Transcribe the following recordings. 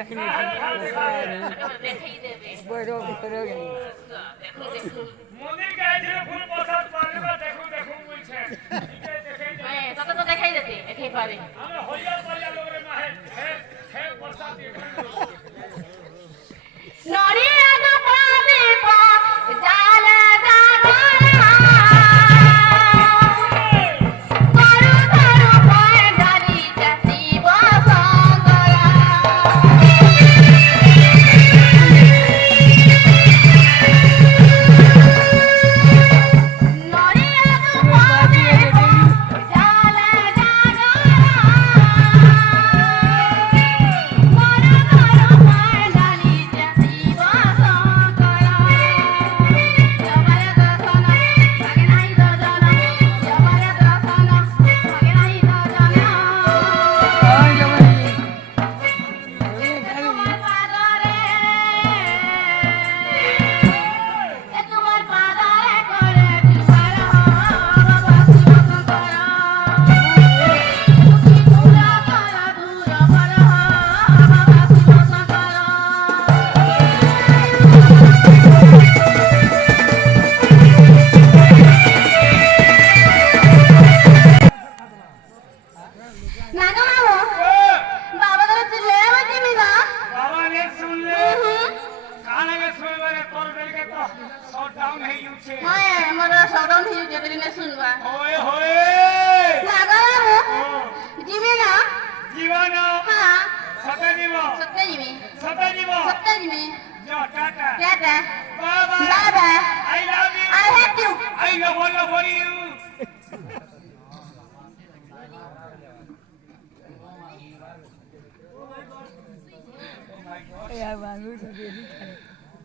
देखाई देबे बड़ो बड़ो गई मंदिर के आइले फूल प्रसाद पाले देखो देखो बोल छे ए तो देखाई देते एके पारे हम होइया परिया लोग रे माहे है प्रसाद नड़ी आगा पादे पा जाल दादा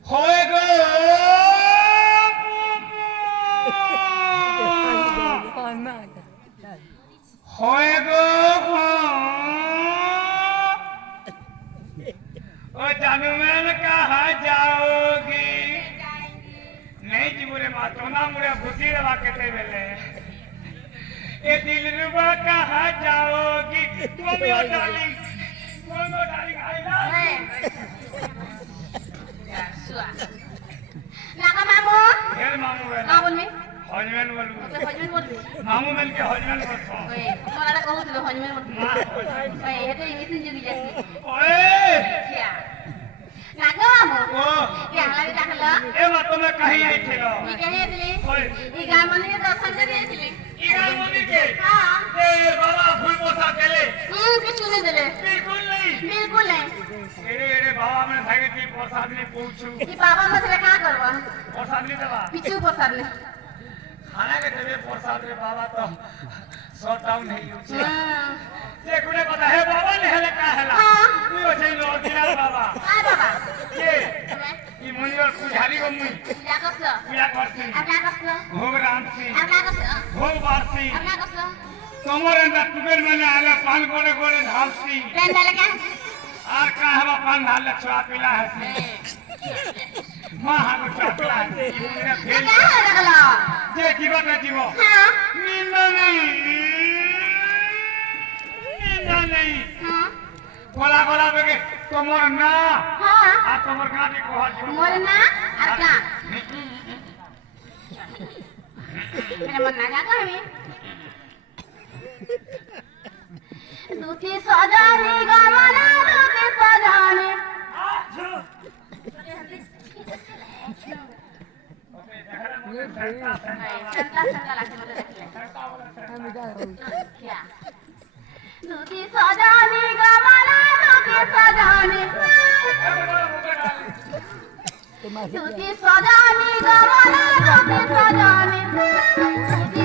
होए गो होए गो ओ जानू मैं कहाँ जाओगी नहीं जी मुरे मातो ना मुरे भूसी रवा कहते बेले ये दिल रुबा कहाँ जाओगी मोमियो डार्लिंग आई लव नाका मामू हेल मामू बेल का बोलबे हजमेन बोलू हजमेन बोलबे मामू बेल के हजमेन बोलतो ओए तोरा कहू हजमेन बोलबे ओए हेते इंग्लिश जुदी जासी ओए क्या नाका मामू ओ क्या हला डाकला ए बात तो मैं कहीं आई थी लो ई कहे दिले ओए ई गाय मंदिर के दर्शन करे दिले ई गाय मंदिर के हां ए बाबा फूल पोसा केले कुछ नहीं दिले बिल्कुल नहीं एरे एरे बाबा मैं भागे थी प्रसाद ने पूछू ई बाबा मसले का करबा प्रसाद ले देबा पिछु प्रसाद ले खाना के देबे प्रसाद रे बाबा तो शॉट डाउन नहीं होचे ये कोने पता है बाबा ने हले का हला तू ओछे लो दिया बाबा आ बाबा ये ई मुनिवर पुजारी को मुई क्या कसला पूजा करती क्या कसला भोग रामसी क्या कसला भोग बारसी क्या कसला कमर अंदर तुबेर में आले पान गोले गोले ढालसी पेन डाले क्या आर का हवा पान ढाल छुआ पिला है मां हां छुआ पिला है ई मेरा फेल क्या रखला जे जीवा ना जीवो हां नींद नहीं हां गोला गोला बगे कमर ना हां आ कमर काटे को हाथ मोरना आता मेरा मन ना का है दूती सजाने गमना दूती सजाने दूती सजाने गमना दूती सजाने दूती सजाने गमना दूती सजाने